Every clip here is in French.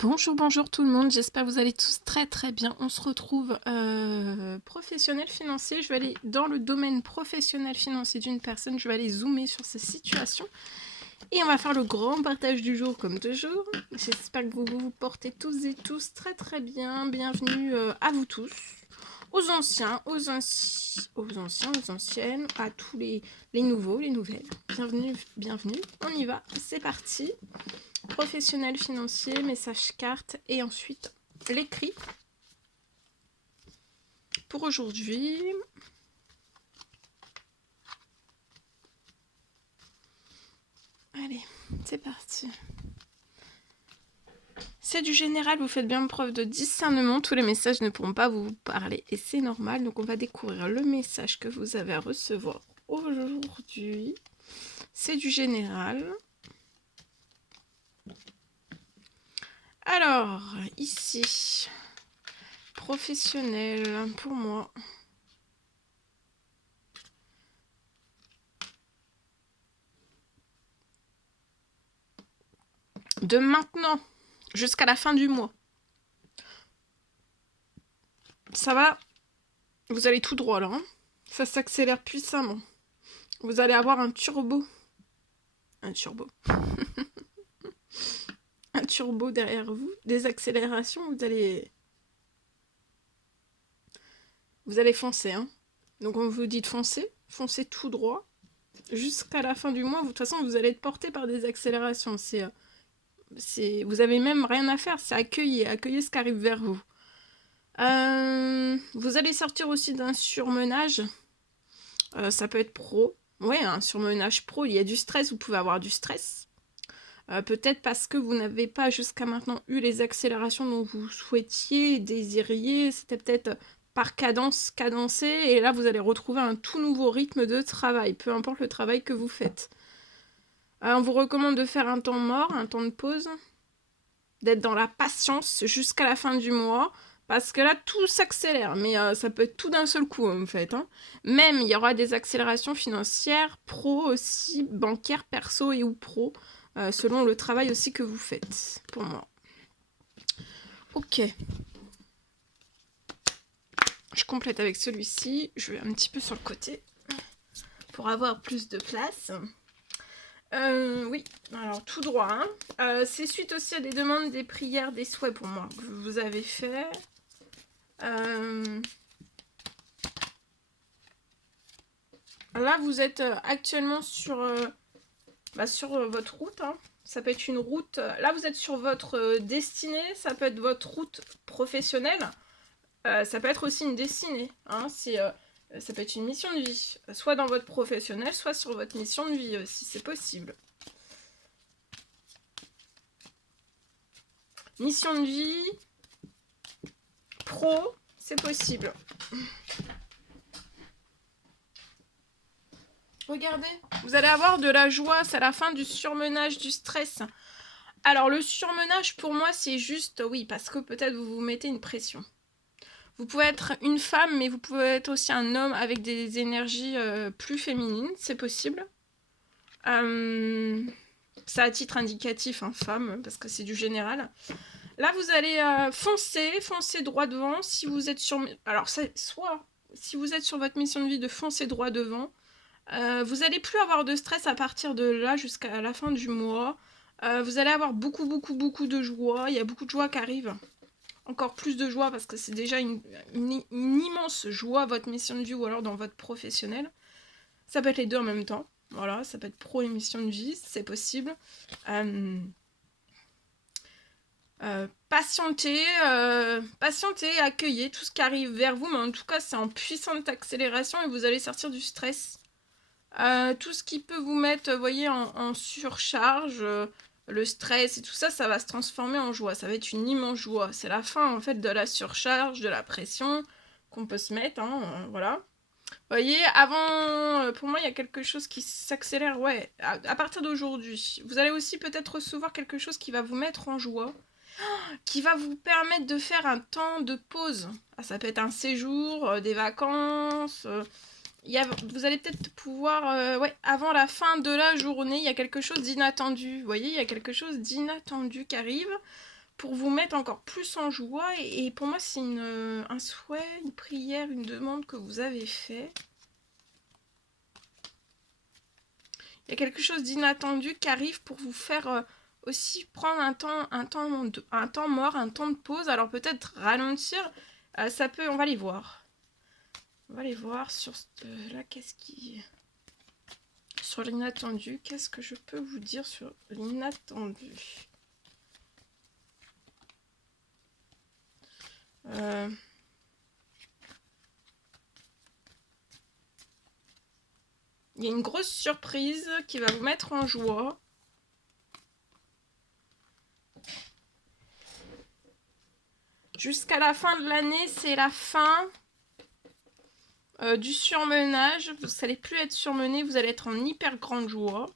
Bonjour, bonjour tout le monde, j'espère que vous allez tous très très bien. On se retrouve professionnel financier. Je vais aller dans le domaine professionnel financier d'une personne, je vais aller zoomer sur sa situation et on va faire le grand partage du jour comme toujours. J'espère que vous vous portez tous et tous très très bien. Bienvenue à vous tous, aux anciens, aux anciennes, à tous les nouveaux, les nouvelles. Bienvenue, bienvenue, on y va, c'est parti. Professionnel financier, message carte et ensuite l'écrit pour aujourd'hui. Allez, c'est parti. C'est du général, vous faites bien preuve de discernement, tous les messages ne pourront pas vous parler et c'est normal, donc on va découvrir le message que vous avez à recevoir aujourd'hui. C'est du général. Alors, ici, professionnel, pour moi. De maintenant jusqu'à la fin du mois. Ça va, vous allez tout droit là, hein. Ça s'accélère puissamment. Vous allez avoir un turbo. Un turbo. Un turbo derrière vous. Des accélérations, vous allez foncer, hein. Donc on vous dit de foncer. Foncez tout droit. Jusqu'à la fin du mois, de toute façon, vous allez être porté par des accélérations. Vous avez même rien à faire. C'est accueillir. Accueillez ce qui arrive vers vous. Vous allez sortir aussi d'un surmenage. Ça peut être pro. Ouais, un surmenage pro. Il y a du stress. Vous pouvez avoir du stress. Peut-être parce que vous n'avez pas jusqu'à maintenant eu les accélérations dont vous souhaitiez, désiriez. C'était peut-être par cadencé. Et là, vous allez retrouver un tout nouveau rythme de travail. Peu importe le travail que vous faites. On vous recommande de faire un temps mort, un temps de pause. D'être dans la patience jusqu'à la fin du mois. Parce que là, tout s'accélère, mais ça peut être tout d'un seul coup, en fait, hein. Même, il y aura des accélérations financières, pro aussi, bancaires, perso et ou pro, selon le travail aussi que vous faites, pour moi. Ok. Je complète avec celui-ci. Je vais un petit peu sur le côté, pour avoir plus de place. Oui, alors tout droit, hein. C'est suite aussi à des demandes, des prières, des souhaits pour moi. Vous avez fait... Là, vous êtes actuellement sur votre route, hein. Ça peut être une route... Là, vous êtes sur votre destinée. Ça peut être votre route professionnelle. Ça peut être aussi une destinée, hein. Ça peut être une mission de vie. Soit dans votre professionnel, soit sur votre mission de vie, si c'est possible. Mission de vie... Pro, c'est possible. Regardez, vous allez avoir de la joie, c'est la fin du surmenage, du stress. Alors le surmenage pour moi c'est juste, oui, parce que peut-être vous vous mettez une pression. Vous pouvez être une femme, mais vous pouvez être aussi un homme avec des énergies plus féminines, c'est possible. Ça à titre indicatif, hein, femme, parce que c'est du général. Là vous allez foncer droit devant. Si vous êtes sur... Alors soit si vous êtes sur votre mission de vie de foncer droit devant, vous allez plus avoir de stress à partir de là jusqu'à la fin du mois. Vous allez avoir beaucoup de joie. Il y a beaucoup de joie qui arrive. Encore plus de joie parce que c'est déjà une immense joie votre mission de vie ou alors dans votre professionnel. Ça peut être les deux en même temps. Voilà, ça peut être pro et mission de vie, c'est possible. Patientez, accueillez tout ce qui arrive vers vous, mais en tout cas c'est en puissante accélération et vous allez sortir du stress. Tout ce qui peut vous mettre, vous voyez, en surcharge, le stress et tout ça, ça va se transformer en joie. Ça va être une immense joie. C'est la fin, en fait, de la surcharge, de la pression qu'on peut se mettre, hein, voilà. Vous voyez, avant, pour moi, il y a quelque chose qui s'accélère, ouais, à partir d'aujourd'hui. Vous allez aussi peut-être recevoir quelque chose qui va vous mettre en joie, qui va vous permettre de faire un temps de pause. Ah, ça peut être un séjour, des vacances... vous allez peut-être pouvoir, ouais, avant la fin de la journée, il y a quelque chose d'inattendu. Vous voyez, il y a quelque chose d'inattendu qui arrive. pour vous mettre encore plus en joie. Et pour moi, c'est un souhait, une prière, une demande que vous avez fait. Il y a quelque chose d'inattendu qui arrive pour vous faire aussi prendre un temps mort, un temps de pause. Alors peut-être ralentir, ça peut, on va les voir. On va les voir sur là, qu'est-ce qui... Sur l'inattendu, qu'est-ce que je peux vous dire sur l'inattendu? Il y a une grosse surprise qui va vous mettre en joie. Jusqu'à la fin de l'année, c'est la fin du surmenage. Vous n'allez plus être surmené, vous allez être en hyper grande joie.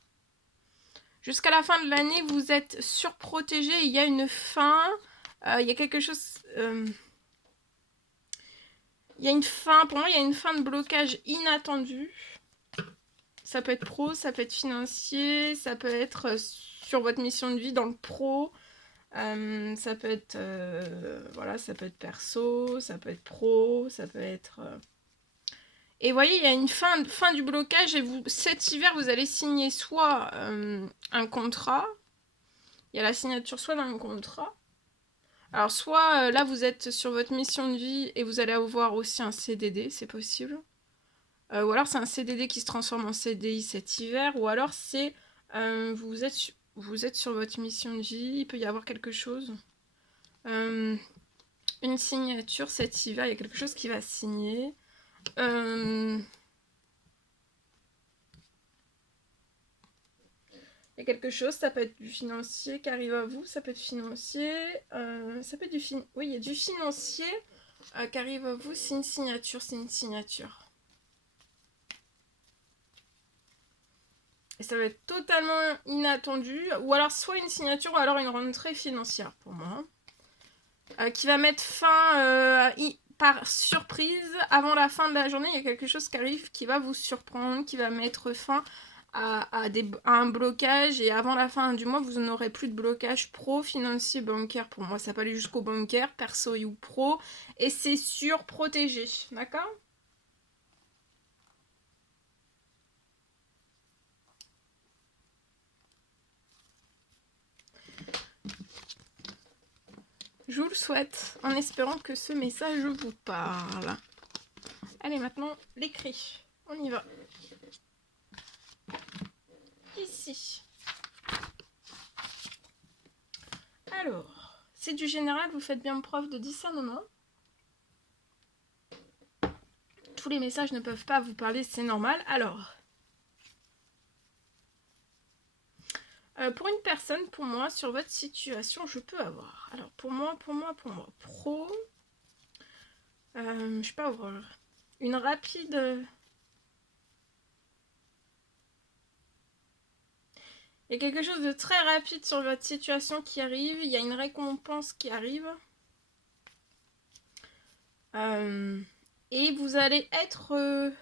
Jusqu'à la fin de l'année, vous êtes surprotégé. Il y a une fin. Il y a quelque chose... il y a une fin. Pour moi, il y a une fin de blocage inattendue. Ça peut être pro, ça peut être financier, ça peut être sur votre mission de vie dans le pro. Ça peut être voilà, ça peut être perso, ça peut être pro, ça peut être... Et vous voyez, il y a une fin du blocage et vous, cet hiver, vous allez signer soit un contrat. Il y a la signature soit d'un contrat. Alors soit là, vous êtes sur votre mission de vie et vous allez avoir aussi un CDD, c'est possible. Ou alors c'est un CDD qui se transforme en CDI cet hiver. Ou alors c'est vous êtes sur votre mission de vie, il peut y avoir quelque chose. Une signature cet hiver, il y a quelque chose qui va signer. Il y a quelque chose, ça peut être du financier qui arrive à vous, ça peut être financier, ça peut être oui, il y a du financier qui arrive à vous, c'est une signature, c'est une signature. Et ça va être totalement inattendu, ou alors soit une signature, ou alors une rentrée financière pour moi. Qui va mettre fin par surprise. Avant la fin de la journée, il y a quelque chose qui arrive qui va vous surprendre, qui va mettre fin à un blocage. Et avant la fin du mois, vous n'aurez plus de blocage pro, financier, bancaire. Pour moi, ça peut aller jusqu'au bancaire, perso ou pro. Et c'est surprotégé. D'accord ? Je vous le souhaite, en espérant que ce message vous parle. Allez, maintenant, l'écrit. On y va. Ici. Alors, c'est du général, vous faites bien preuve de discernement. Tous les messages ne peuvent pas vous parler, c'est normal. Alors, pour une personne, pour moi, sur votre situation, je peux avoir. Alors, pour moi, pro, je peux avoir une rapide... Il y a quelque chose de très rapide sur votre situation qui arrive. Il y a une récompense qui arrive. Et vous allez être...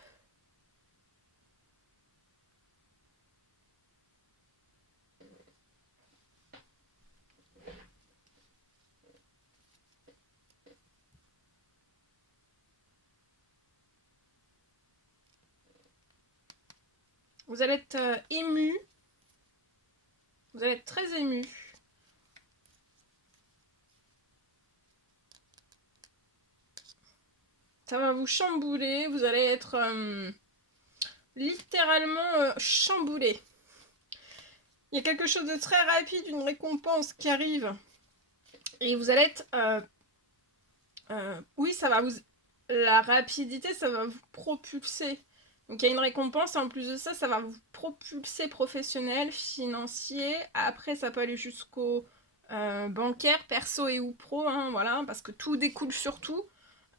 vous allez être ému. Vous allez être très ému. Ça va vous chambouler. Vous allez être littéralement chamboulé. Il y a quelque chose de très rapide, une récompense qui arrive. Et vous allez être... oui, ça va vous... La rapidité, ça va vous propulser. Donc il y a une récompense, et en plus de ça, ça va vous propulser professionnel, financier. Après, ça peut aller jusqu'au bancaire, perso et ou pro, hein, voilà, parce que tout découle sur tout.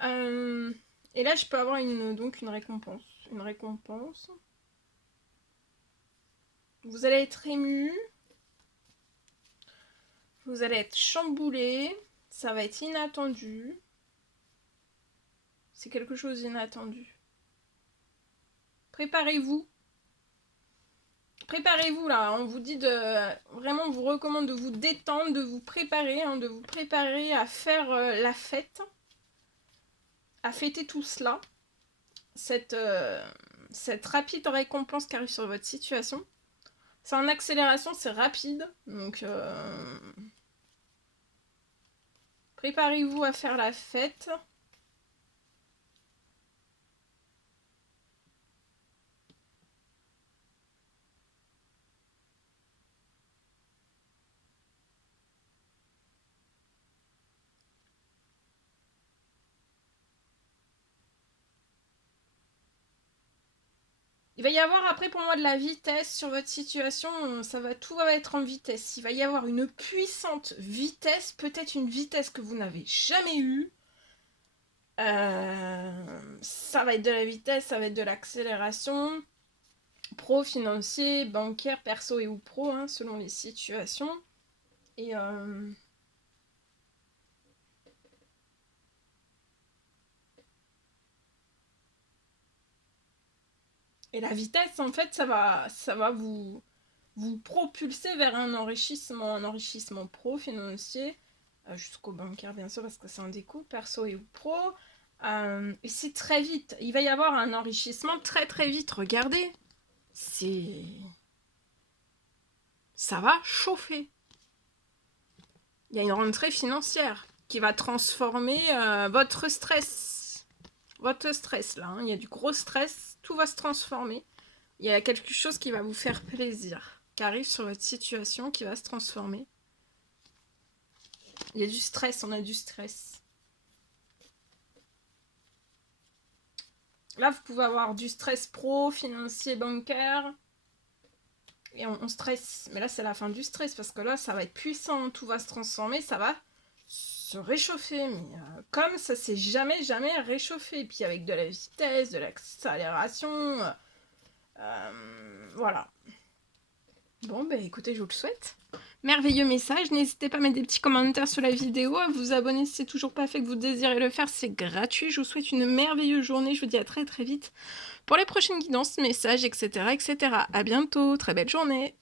Et là, je peux avoir donc une récompense. Une récompense. Vous allez être ému. Vous allez être chamboulé. Ça va être inattendu. C'est quelque chose d'inattendu. Préparez-vous. préparez-vous là, on vous dit vraiment, on vous recommande de vous détendre, de vous préparer, de vous préparer à faire la fête, à fêter tout cela, cette rapide récompense qui arrive sur votre situation. C'est en accélération, c'est rapide, donc préparez-vous à faire la fête. Il va y avoir après pour moi de la vitesse sur votre situation, tout va être en vitesse. Il va y avoir une puissante vitesse, peut-être une vitesse que vous n'avez jamais eue. Ça va être de la vitesse, ça va être de l'accélération. Pro, financier, bancaire, perso et ou pro, selon les situations. Et la vitesse, en fait, ça va vous propulser vers un enrichissement pro, financier, jusqu'au bancaire, bien sûr, parce que c'est un découp, perso et ou pro. Et c'est très vite. Il va y avoir un enrichissement très très vite. Regardez. Ça va chauffer. Il y a une rentrée financière qui va transformer votre stress. Votre stress, là. Il y a du gros stress. Tout va se transformer. Il y a quelque chose qui va vous faire plaisir, qui arrive sur votre situation, qui va se transformer. Il y a du stress, on a du stress. Là, vous pouvez avoir du stress pro, financier, bancaire. Et on stresse. Mais là, c'est la fin du stress, parce que là, ça va être puissant, tout va se transformer, ça va se réchauffer. Mais comme ça s'est jamais réchauffé. Et puis avec de la vitesse, de l'accélération. Voilà. Bon, ben écoutez, je vous le souhaite. Merveilleux message. N'hésitez pas à mettre des petits commentaires sur la vidéo, à vous abonner si c'est toujours pas fait, que vous désirez le faire, c'est gratuit. Je vous souhaite une merveilleuse journée. Je vous dis à très très vite pour les prochaines guidances, messages, etc. etc. À bientôt. Très belle journée.